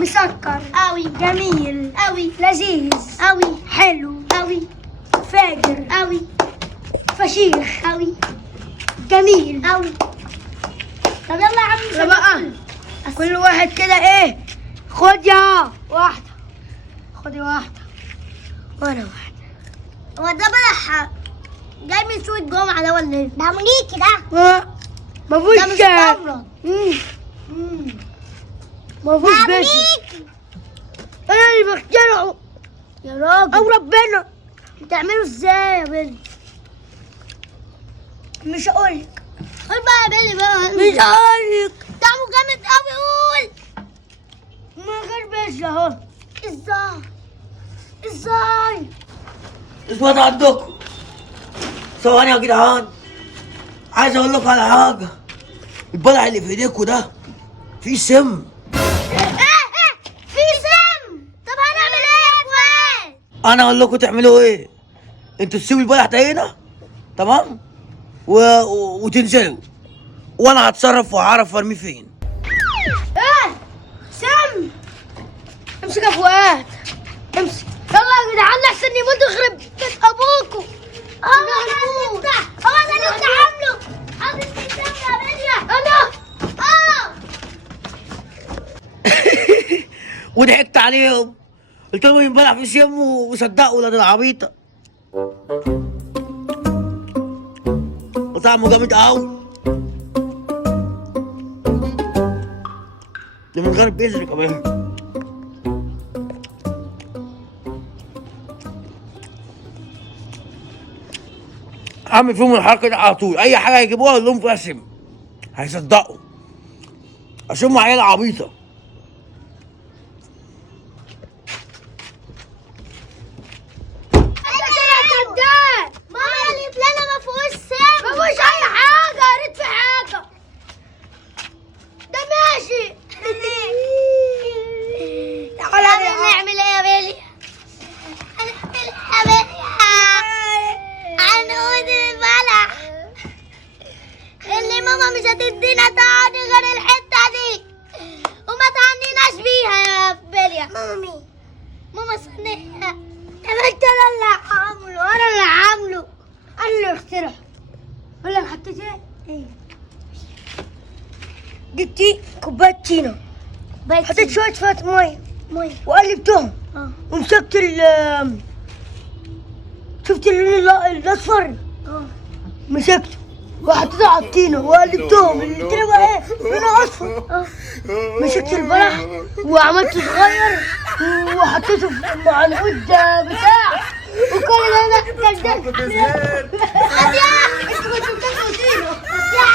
مسكر قوي جميل قوي لذيذ قوي حلو قوي فاجر قوي فشيخ قوي جميل. قوي. طب يلا يا عم يلا بقى كل واحد كده ايه، خد يا واحدة، خدي واحدة وانا واحدة. هو ده بلح جاي من سوق الجمعة ده ولا ايه؟ ده منيكي ده. ما فيهوش ده مش تمرة. ما فيهوش ده بس منيكي انا اللي بخترعه يا راجل. او ربنا. بتعمله ازاي يا بنت؟ مش هقولك قول بقى يا بيلي بقى. مش هقولك طعمه جامد قوي. قول. من غير بس اهو. ازاي؟ ازاي؟ اثبت عندكم ثواني يا جدعان، عايز اقول لكم على حاجه. البلع اللي في ايديكوا ده فيه سم. في سم. طب هنعمل ايه يا اخوان؟ انا اقول لكم تعملوا ايه. انتوا تسيبوا البلع ده هنا تمام وتنزلوا، وانا هتصرف وهعرف ارميه فين. سم. امسك يا فؤاد، امسك. يلا يا جدعان احسن يموت يخرب بيت ابوكوا. هو ده اللي انت عامله. حاطط في السم يا بيليا. انا وضحكت عليهم، قلت لهم البلع فيه سم وصدقوا ولاد العبيطه. وطعمه جامد قوي، ده من غير بذر كمان. اعمل فيهم الحركه دي على طول، اي حاجه يجيبوها اقول لهم فيها سم هيصدقوا، اشم عيال عبيطه. ماما قالت لنا ما فيهوش سم. ما فيهوش اي حاجه، يا ريت في حاجه. ده ماشي. هنعمل ايه يا بيلي؟ هنعمل ايه يا بيلي؟ هنقود البلح اللي ماما مش هتدينا تاني غير الحته دي، وما تعنيناش بيها يا بيليا. ماما صنعها. يا بنت انا اللي عامله، انا اللي عامله، انا اللي اخترعه. اقول لك حطيت ايه؟ جبتي كوبايه طينه، حطيت شويه ميه وقلبتهم ومسكت شفت اللون الاصفر، مسكته وحطيته على الطينه وقلبتهم. الطينه بقى ايه؟ لونها اصفر. مسكت البلح وعملته صغير وحطيته في عنقود بتاع، وكل ده انا خد يا. انتوا كنتوا بتاكلوا طينه. يا.